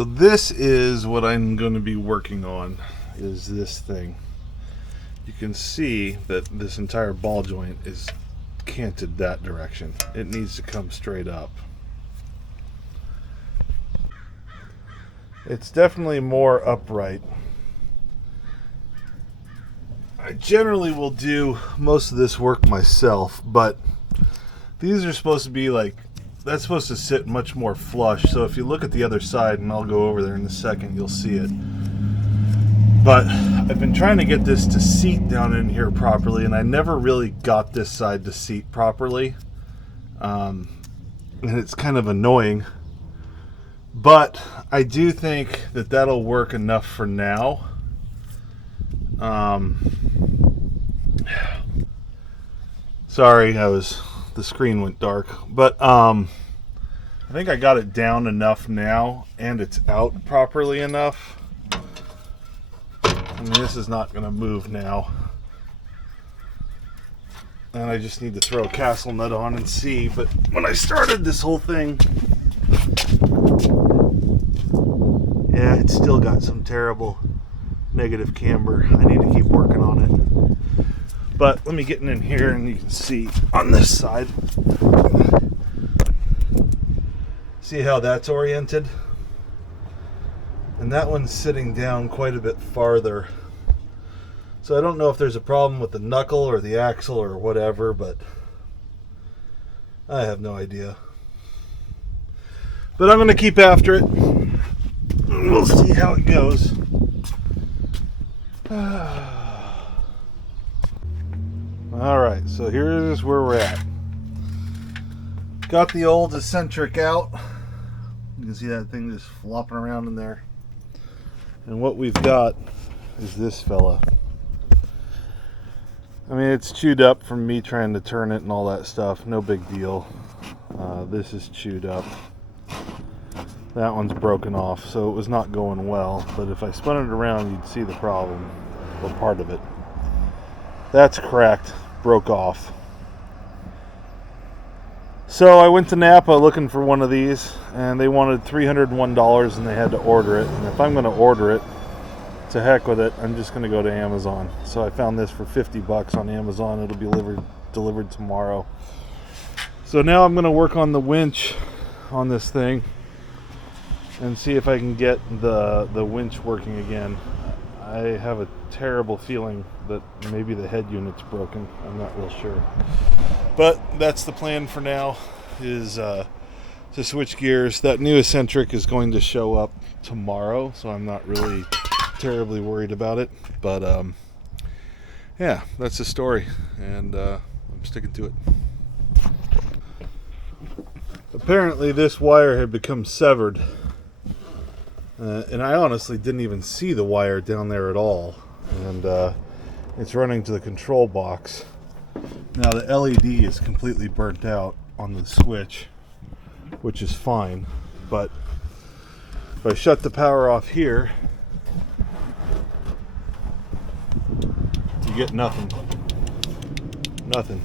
So this is what I'm going to be working on, is this thing. You can see that this entire ball joint is canted that direction. It needs to come straight up. It's definitely more upright. I generally will do most of this work myself, but these are supposed to be like, that's supposed to sit much more flush. So if you look at the other side, and I'll go over there in a second, you'll see it. But I've been trying to get this to seat down in here properly, and I never really got this side to seat properly. And it's kind of annoying. But I do think that that'll work enough for now. Sorry, the screen went dark. But I think I got it down enough now, and it's out properly enough. I mean, this is not going to move now. And I just need to throw a castle nut on and see. But when I started this whole thing, yeah, it's still got some terrible negative camber. I need to keep working on it. But let me get in here and you can see on this side. See how that's oriented? And that one's sitting down quite a bit farther. So I don't know if there's a problem with the knuckle or the axle or whatever, but I have no idea. But I'm going to keep after it. We'll see how it goes. Alright, so here's where we're at. Got the old eccentric out. You can see that thing just flopping around in there. And what we've got is this fella. I mean, it's chewed up from me trying to turn it and all that stuff. No big deal. This is chewed up. That one's broken off, so it was not going well. But if I spun it around, you'd see the problem, or part of it. That's cracked, broke off. So I went to Napa looking for one of these, and they wanted $301 and they had to order it. And if I'm going to order it, to heck with it, I'm just going to go to Amazon. So I found this for $50 on Amazon. It'll be delivered tomorrow. So now I'm going to work on the winch on this thing and see if I can get the winch working again. I have a terrible feeling that maybe the head unit's broken. I'm not real sure. But that's the plan for now, is to switch gears. That new eccentric is going to show up tomorrow, so I'm not really terribly worried about it. But yeah, that's the story, and I'm sticking to it. Apparently this wire had become severed. And I honestly didn't even see the wire down there at all. And it's running to the control box. Now the LED is completely burnt out on the switch, which is fine. But if I shut the power off here, you get nothing. Nothing.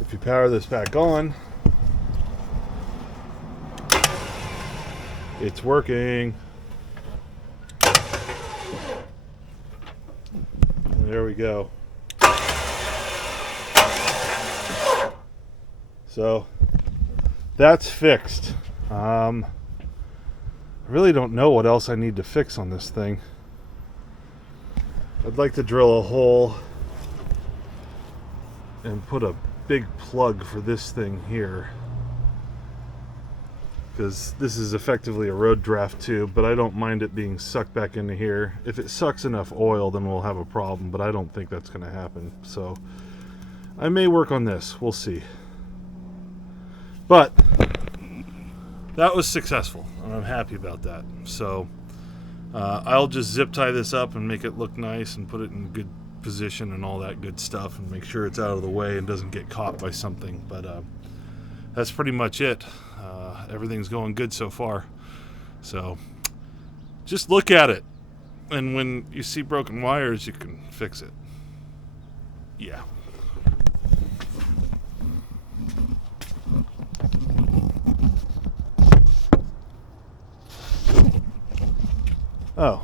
If you power this back on, it's working. There we go. So that's fixed. I really don't know what else I need to fix on this thing. I'd like to drill a hole and put a big plug for this thing here, because this is effectively a road draft tube, but I don't mind it being sucked back into here. If it sucks enough oil, then we'll have a problem, but I don't think that's going to happen. So I may work on this. We'll see. But that was successful, and I'm happy about that. So I'll just zip tie this up and make it look nice and put it in good position and all that good stuff, and make sure it's out of the way and doesn't get caught by something. But that's pretty much it. Everything's going good so far. So just look at it, and when you see broken wires, you can fix it. Yeah. Oh.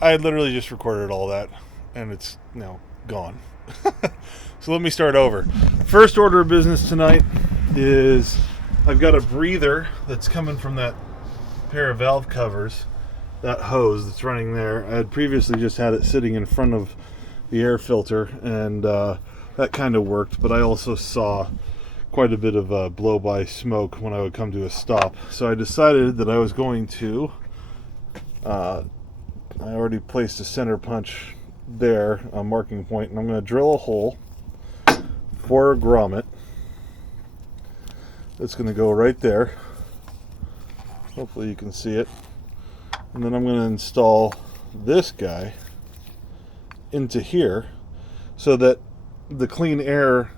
I had literally just recorded all that, and it's now gone. So let me start over. First order of business tonight is I've got a breather that's coming from that pair of valve covers, that hose that's running there. I had previously just had it sitting in front of the air filter, and that kind of worked, but I also saw quite a bit of blow-by smoke when I would come to a stop. So I decided that I was going to, I already placed a center punch there, a marking point, and I'm going to drill a hole for a grommet. It's going to go right there. Hopefully you can see it. And then I'm going to install this guy into here so that the clean air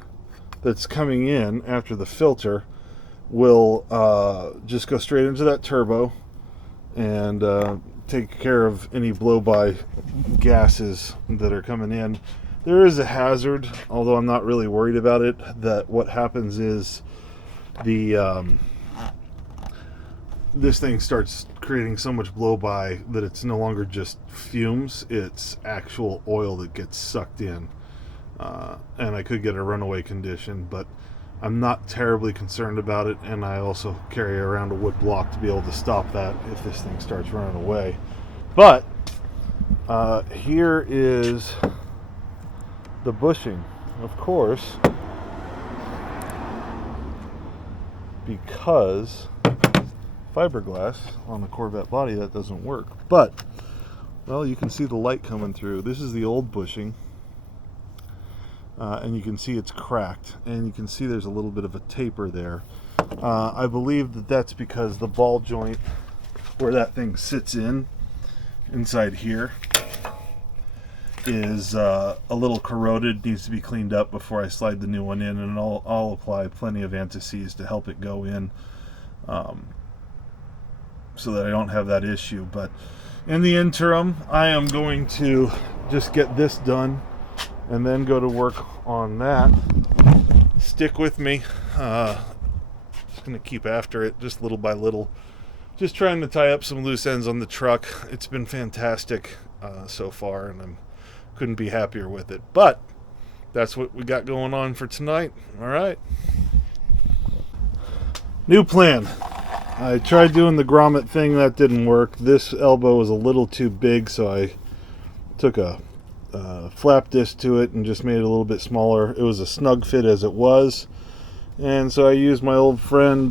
that's coming in after the filter will just go straight into that turbo and take care of any blow-by gases that are coming in. There is a hazard, although I'm not really worried about it, that what happens is the this thing starts creating so much blow-by that it's no longer just fumes, it's actual oil that gets sucked in. And I could get a runaway condition, but I'm not terribly concerned about it, and I also carry around a wood block to be able to stop that if this thing starts running away. But here is the bushing, of course, because fiberglass on the Corvette body, that doesn't work. But, well, you can see the light coming through. This is the old bushing, and you can see it's cracked, and you can see there's a little bit of a taper there. I believe that that's because the ball joint where that thing sits inside here is a little corroded, needs to be cleaned up before I slide the new one in, and I'll apply plenty of anti-seize to help it go in, so that I don't have that issue. But in the interim, I am going to just get this done and then go to work on that. Stick with me. Just going to keep after it just little by little. Just trying to tie up some loose ends on the truck. It's been fantastic so far, and I couldn't be happier with it. But that's what we got going on for tonight. All right. New plan. I tried doing the grommet thing. That didn't work. This elbow was a little too big, so I took a flap disc to it and just made it a little bit smaller. It was a snug fit as it was, and so I used my old friend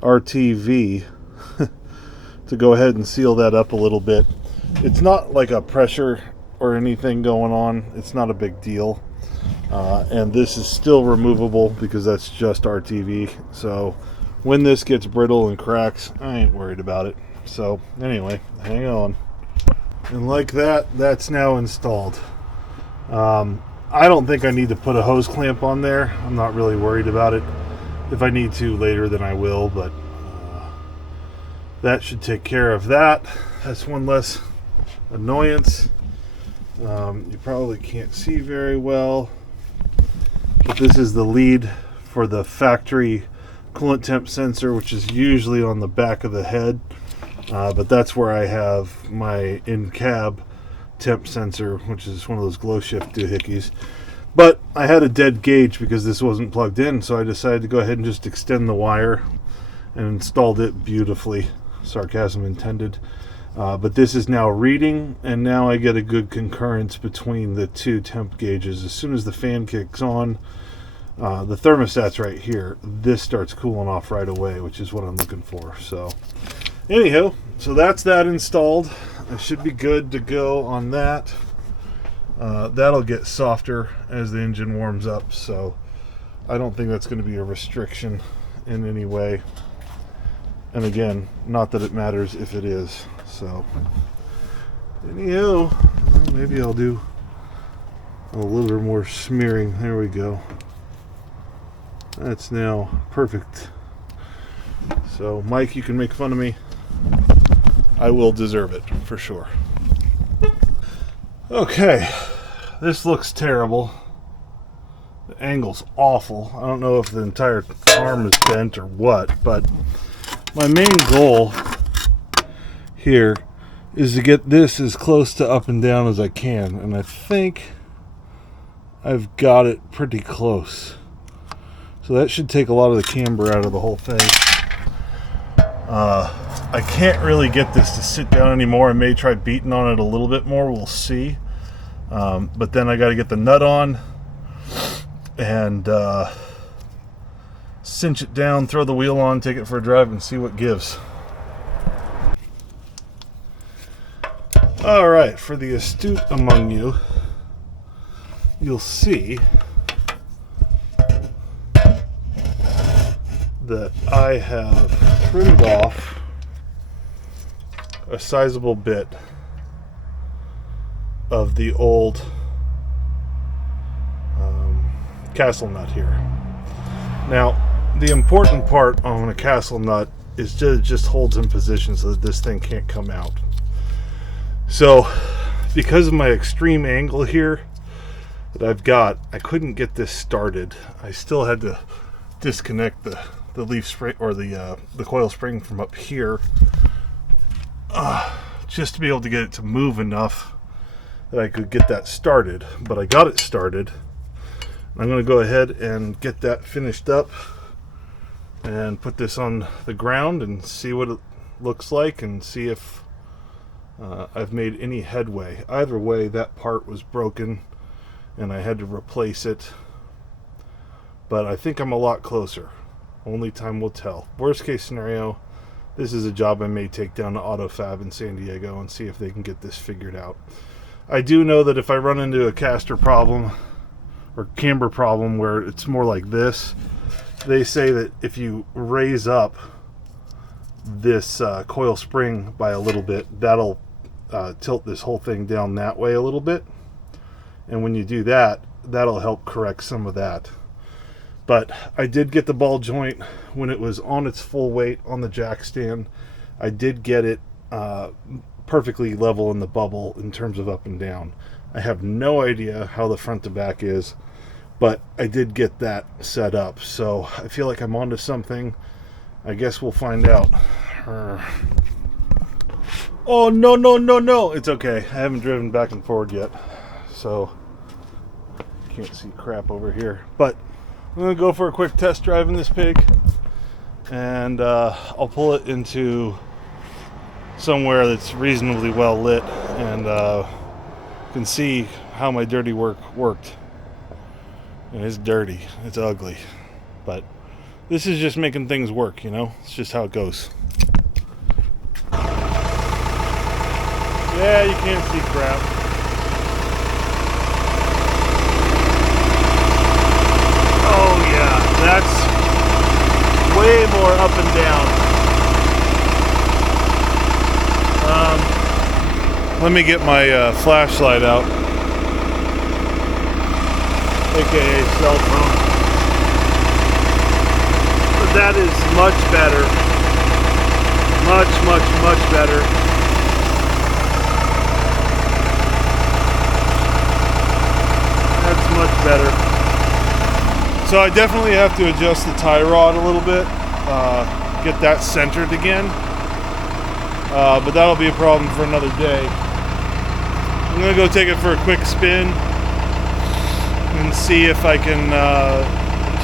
RTV to go ahead and seal that up a little bit. It's not like a pressure or anything going on. It's not a big deal, and this is still removable because that's just RTV. So when this gets brittle and cracks, I ain't worried about it. So anyway, hang on. And like that, that's now installed. I don't think I need to put a hose clamp on there. I'm not really worried about it. If I need to later, then I will, but that should take care of that. That's one less annoyance. You probably can't see very well, but this is the lead for the factory coolant temp sensor, which is usually on the back of the head, but that's where I have my in-cab temp sensor, which is one of those glow shift doohickeys. But I had a dead gauge because this wasn't plugged in, so I decided to go ahead and just extend the wire and installed it beautifully. Sarcasm intended. But this is now reading, and now I get a good concurrence between the two temp gauges. As soon as the fan kicks on, the thermostat's right here. This starts cooling off right away, which is what I'm looking for. So anywho, so that's that installed. I should be good to go on that. That'll get softer as the engine warms up, so I don't think that's going to be a restriction in any way. And again, not that it matters if it is. So anywho, well, maybe I'll do a little bit more smearing. There we go. That's now perfect. So Mike, you can make fun of me. I will deserve it for sure. Okay, this looks terrible. The angle's awful. I don't know if the entire arm is bent or what, but my main goal here is to get this as close to up and down as I can, and I think I've got it pretty close. So that should take a lot of the camber out of the whole thing. I can't really get this to sit down anymore. I may try beating on it a little bit more, we'll see. But then I got to get the nut on and cinch it down, throw the wheel on, take it for a drive, and see what gives. Alright, for the astute among you, you'll see that I have trimmed off a sizable bit of the old castle nut here. Now, the important part on a castle nut is it just holds in position so that this thing can't come out. So, because of my extreme angle here that I've got, I couldn't get this started. I still had to disconnect the leaf spring or the coil spring from up here just to be able to get it to move enough that I could get that started. But I got it started. I'm going to go ahead and get that finished up and put this on the ground and see what it looks like and see if I've made any headway. Either way, that part was broken and I had to replace it, but I think I'm a lot closer. Only time will tell. Worst case scenario, this is a job I may take down to AutoFab in San Diego and see if they can get this figured out. I do know that if I run into a caster problem or camber problem where it's more like this, they say that if you raise up this coil spring by a little bit, that'll tilt this whole thing down that way a little bit, and when you do that, that'll help correct some of that. But I did get the ball joint when it was on its full weight on the jack stand. I did get it perfectly level in the bubble in terms of up and down. I have no idea how the front to back is, but I did get that set up, so I feel like I'm onto something. I guess we'll find out. Oh, no. It's okay. I haven't driven back and forward yet, so can't see crap over here. But I'm going to go for a quick test drive in this pig, and I'll pull it into somewhere that's reasonably well lit, and can see how my dirty work worked. And it's dirty. It's ugly. But this is just making things work, you know? It's just how it goes. Yeah, you can't see crap. Oh yeah, that's way more up and down. Let me get my flashlight out, aka cell phone. But that is much better. Much better. That's much better. So I definitely have to adjust the tie rod a little bit, get that centered again. But that'll be a problem for another day. I'm gonna go take it for a quick spin and see if I can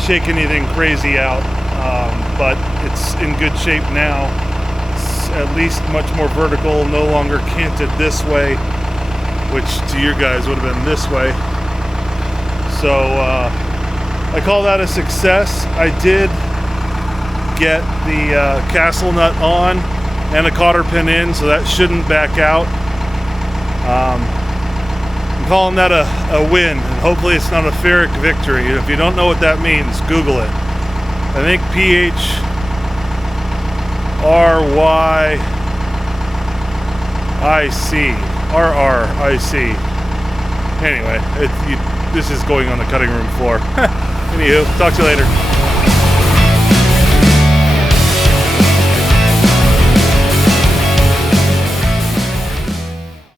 shake anything crazy out. But it's in good shape now. It's at least much more vertical, no longer canted this way, which to you guys would have been this way. So I call that a success. I did get the castle nut on and a cotter pin in, so that shouldn't back out. I'm calling that a win, and hopefully it's not a Pyrrhic victory. If you don't know what that means, Google it. I think PHRYIC. Anyway, this is going on the cutting room floor. Anywho, talk to you later.